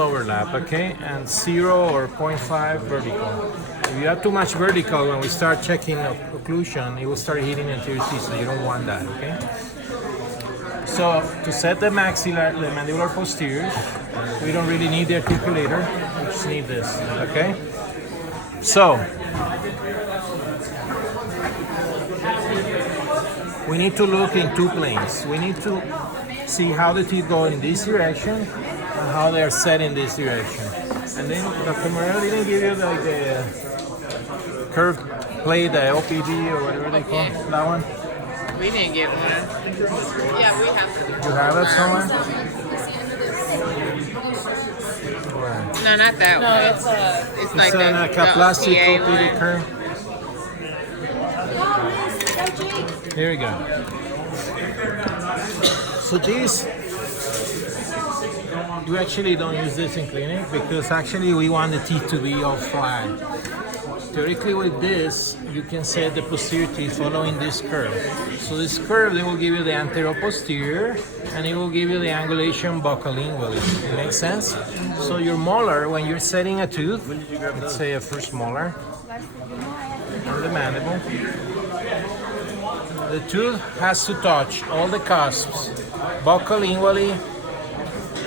overlap, okay, and 0 or 0.5 vertical. If you have too much vertical, when we start checking occlusion, it will start hitting anterior teeth, so you don't want that, okay? So to set the maxillar, the mandibular posterior, we don't really need the articulator, we just need this, okay? So we need to look in two planes. We need to see how the teeth go in this direction and how they are set in this direction. And then Dr. Moreno didn't give you like the curved plate, the OPD or whatever they call it, that one? We didn't get one. Yeah, we have to. You have it somewhere? No, not that one. It's like like a plastic PA OPD one. curve. Here we go. So these, we actually don't use this in clinic because actually we want the teeth to be all flat. Theoretically with this, you can set the posterior teeth following this curve. So this curve, they will give you the anterior-posterior and it will give you the angulation buccolingually. It makes sense? So your molar, when you're setting a tooth, let's say a first molar, or the mandible, the tooth has to touch all the cusps buccolingually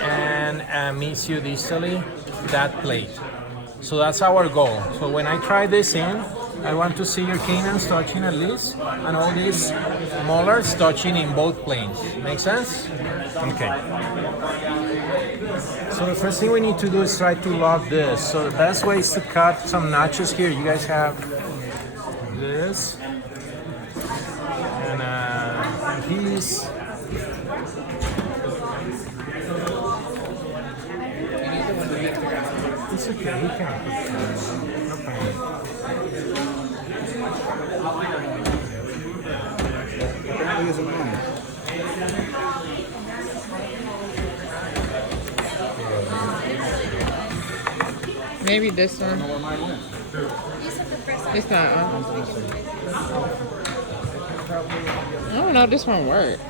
and mesiodistally, that plate. So that's our goal. So when I try this in, I want to see your canines touching at least, and all these molars touching in both planes. Make sense? Okay. So the first thing we need to do is try to lock this. So the best way is to cut some notches here. You guys have this. And piece. It's okay, he can put no problem. Maybe this one. It's not. I don't know. This one worked.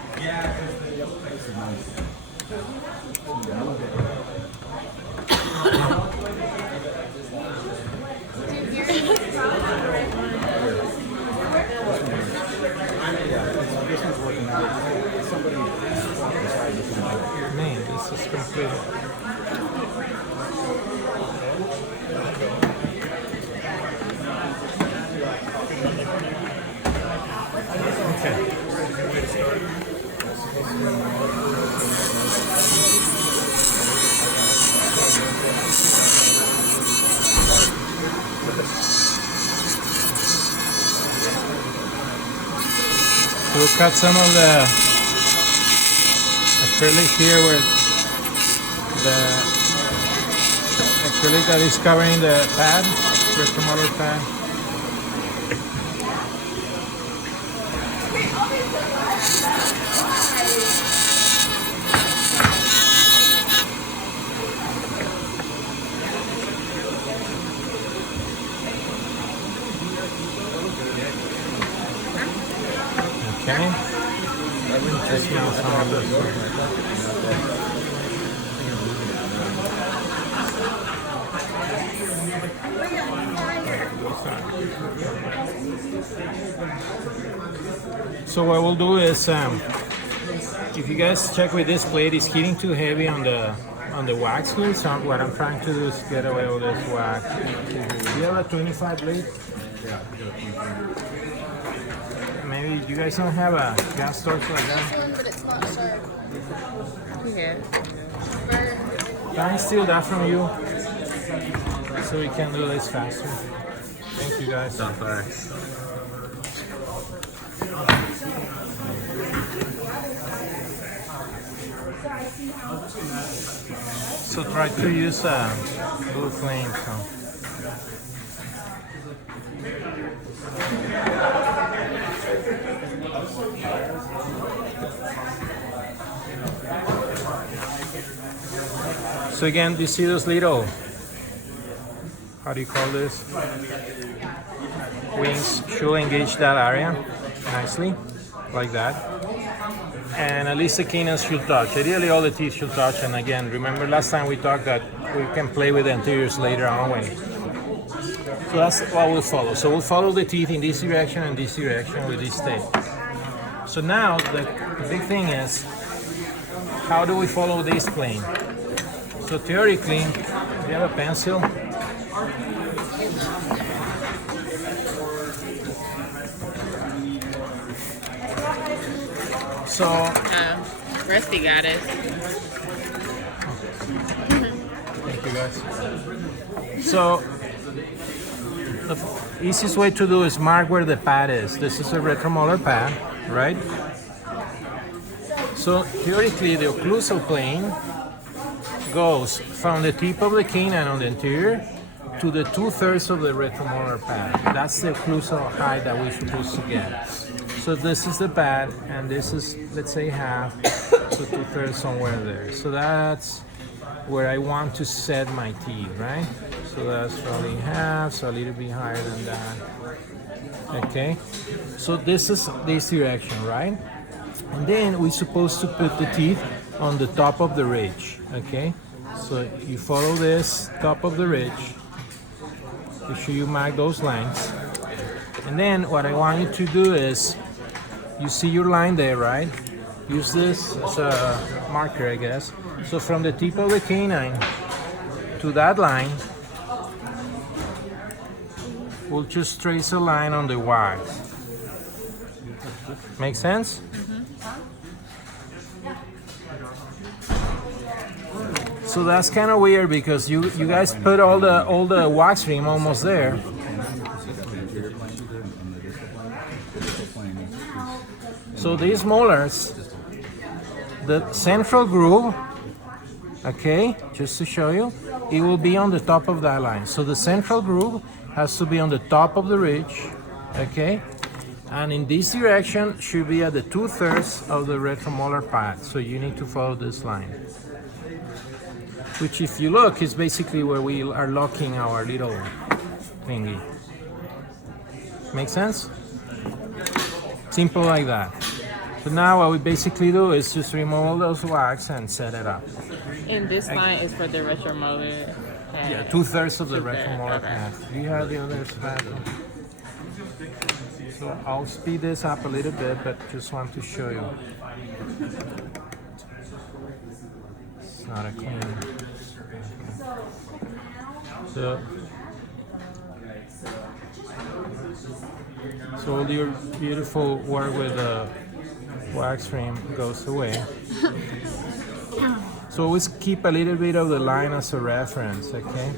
Man, this is complete. Okay. We'll cut some of the acrylic here where the acrylic that is covering the pad, retromolar pad. Okay. Just give us some of this. So what we'll do is, if you guys check with this plate, it's hitting too heavy on the wax here. So what I'm trying to do is get away with this wax. Do you have a 25 blade? Maybe you guys don't have a gas torch like that? But it's not sharp. Yeah. Can I steal that from you? So we can do this faster. Thank you guys. So try to use blue flame. So again, you see those little, how do you call this? Wings should engage that area nicely, like that. And at least the canines should touch. Ideally all the teeth should touch. And again, remember last time we talked that we can play with the anteriors later on. So that's what we'll follow. So we'll follow the teeth in this direction and this direction with this tape. So now the big thing is, how do we follow this plane? So theoretically, we have a pencil. So Rusty got it. Thank you guys. So the easiest way to do is mark where the pad is. This is a retromolar pad, right? So theoretically, the occlusal plane goes from the tip of the canine on the anterior to the 2/3 of the retromolar pad. That's the occlusal height that we're supposed to get. So this is the pad, and this is, let's say, half, so 2/3 somewhere there. So that's where I want to set my teeth, right? So that's probably half, so a little bit higher than that. Okay, so this is this direction, right? And then we're supposed to put the teeth on the top of the ridge, okay? So you follow this top of the ridge. Make sure you mark those lines. And then what I want you to do is, you see your line there, right? Use this as a marker, I guess. So from the tip of the canine to that line, we'll just trace a line on the wax. Make sense? So that's kind of weird because you guys put all the wax rim almost there. So these molars, the central groove, okay, just to show you, it will be on the top of that line. So the central groove has to be on the top of the ridge, okay? And in this direction should be at the 2/3 of the retromolar pad. So you need to follow this line. Which, if you look, is basically where we are locking our little thingy. Make sense? Simple like that. So now what we basically do is just remove all those wax and set it up. And this line is for the retromolar pad. Yeah, 2/3 of the retromolar okay. pad. Do you have the other pad? So I'll speed this up a little bit, but just want to show you. It's not a clean. So all your beautiful work with the wax frame goes away. So always keep a little bit of the line as a reference, okay?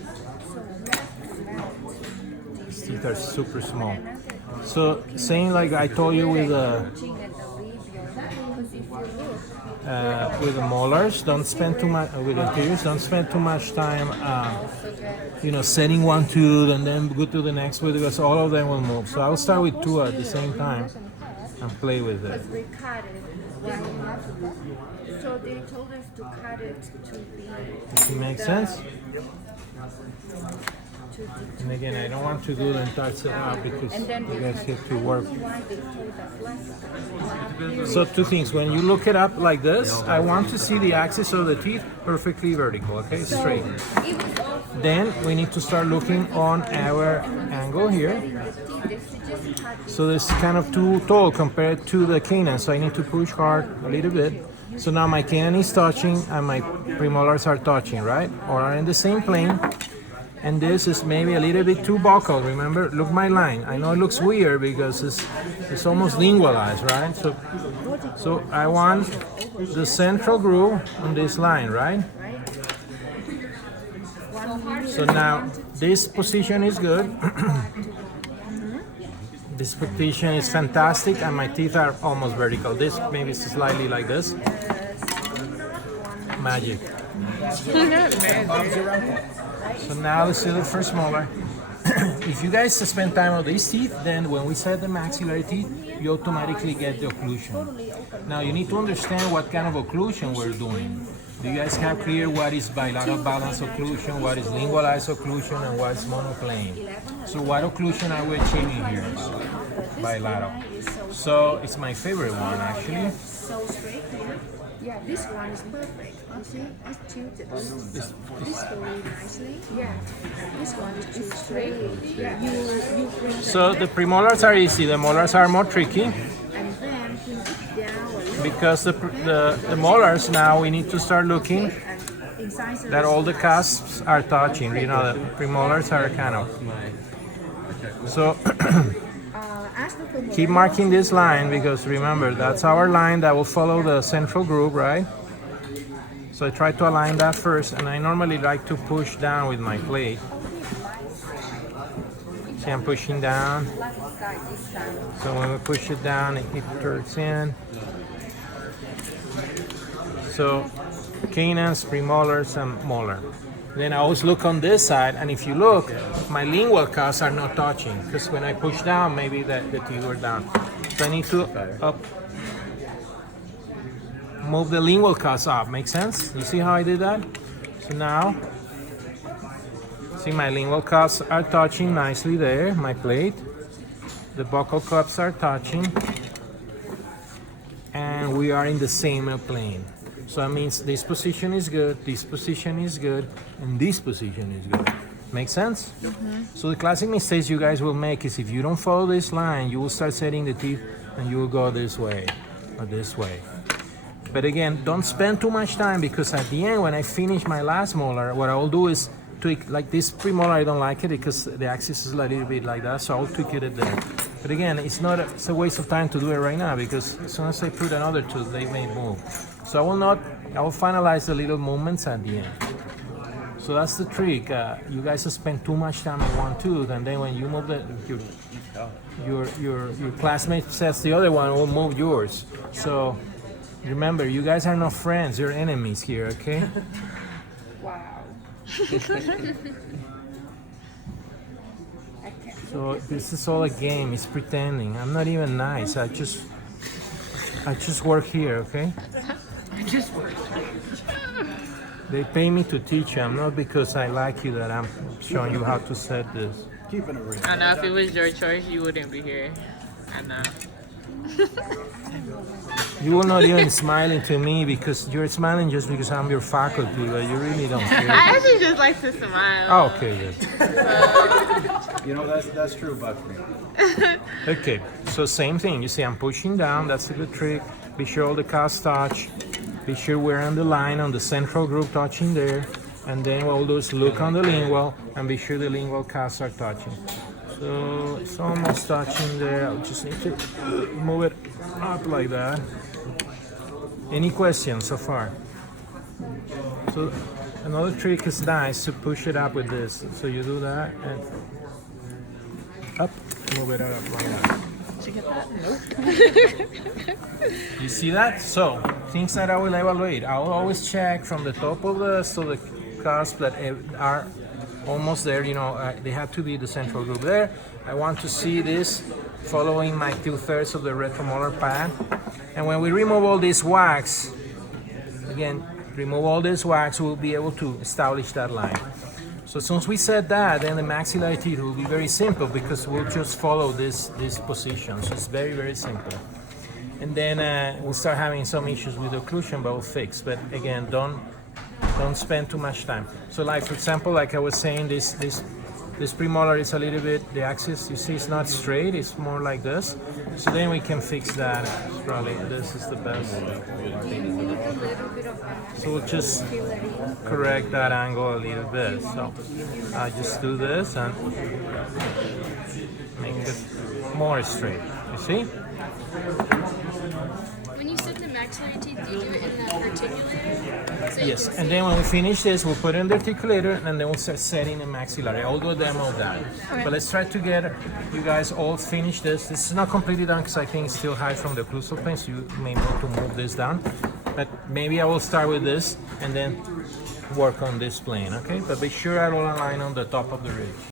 These teeth are super small. So same like I told you with the molars, don't spend too much with the anteriors. Don't spend too much time, setting one tooth and then go to the next one because all of them will move. So I'll start with two at the same time and play with it. So they told us to cut it to be. Does it make sense? And again, I don't want to do the entire setup because you guys have to work. So two things. When you look it up like this, I want to see the axis of the teeth perfectly vertical, okay, straight. Then we need to start looking on our angle here. So this is kind of too tall compared to the canine, so I need to push hard a little bit. So now my canine is touching and my premolars are touching, right? Or are in the same plane. And this is maybe a little bit too buccal. Remember, look my line. I know it looks weird because it's almost lingualized, right? So I want the central groove on this line, right? So now this position is good. This position is fantastic, and my teeth are almost vertical. This maybe is slightly like this. Magic. So now let's see the first molar. If you guys spend time on these teeth, then when we set the maxillary teeth, you automatically get the occlusion. Now you need to understand what kind of occlusion we're doing. Do you guys have clear what is bilateral balance occlusion, what is lingualized occlusion, and what is monoplane? So what occlusion are we achieving here? Bilateral. So it's my favorite one actually. Yeah, this one is perfect. You see, it's tilted. This going nicely. Yeah, this one is too straight. Yeah, you bring So the premolars are easy. The molars are more tricky and then bring it down a little. because the molars now we need to start looking And incisive. that all the cusps are touching. You know, the premolars are kind of. So Ask the female. keep marking this line because remember that's our line that will follow the central group, right? So I try to align that first, and I normally like to push down with my plate. See, I'm pushing down. So when we push it down, it turns in. So canines, premolars, and molar. Then I always look on this side, and if you look, my lingual cusps are not touching because when I push down, maybe the teeth were down. So I need to move the lingual cusp up. Make sense? You see how I did that? So now, see my lingual cusps are touching nicely there, my plate. The buccal cups are touching, and we are in the same plane. So that means this position is good, this position is good, and this position is good. Make sense? So the classic mistakes you guys will make is if you don't follow this line, you will start setting the teeth and you will go this way or this way. But again, don't spend too much time because at the end, when I finish my last molar, what I will do is tweak, like this premolar, I don't like it because the axis is a little bit like that, so I'll tweak it there. But again, it's a waste of time to do it right now because as soon as I put another tooth, they may move. So I will finalize the little movements at the end. So that's the trick. You guys spend too much time on one tooth, and then when you move your classmate says the other one will move yours. So remember, you guys are not friends, you're enemies here, okay? Wow. So this is all a game, it's pretending. I'm not even nice, I just work here, okay? They pay me to teach you. I'm not because I like you that I'm showing you how to set this. Keeping it real. I know if it was your choice, you wouldn't be here. I know. You will not even smiling to me because you're smiling just because I'm your faculty, but you really don't care. I actually just like to smile. Oh, okay, good. You know, that's true about me. Okay, so same thing. You see, I'm pushing down. That's a good trick. Be sure all the cusps touch. Be sure we're on the line on the central group touching there. And then what we'll do is look on the lingual and be sure the lingual cusps are touching. So it's almost touching there. I'll just need to move it up like that. Any questions so far? So another trick is nice to push it up with this. So you do that and up, move it up like that. Did you get that? Nope. You see that? So things that I will evaluate. I will always check from the top of the cusp that are almost there. You know, they have to be the central group there. I want to see this following my 2/3 of the retromolar pad. And when we remove all this wax, again, remove all this wax, we'll be able to establish that line. So since we said that, then the maxillary teeth will be very simple because we'll just follow this position. So it's very, very simple. And then we'll start having some issues with occlusion, but we'll fix. But again, don't spend too much time. So like, for example, like I was saying, this premolar is a little bit, the axis, you see it's not straight, it's more like this. So then we can fix that. Probably this is the best. So we'll just correct that angle a little bit. So I just do this and make it more straight. You see? When you set the maxillary teeth, do you do it in the articulator? So you Yes, can and see- then when we finish this, we'll put it in the articulator and then we'll start setting the maxillary. I'll do a demo of that. But let's try to get you guys all finish this. This is not completely done because I think it's still high from the occlusal plane, so you may want to move this down. But maybe I will start with this and then work on this plane, okay? But be sure I will align on the top of the ridge.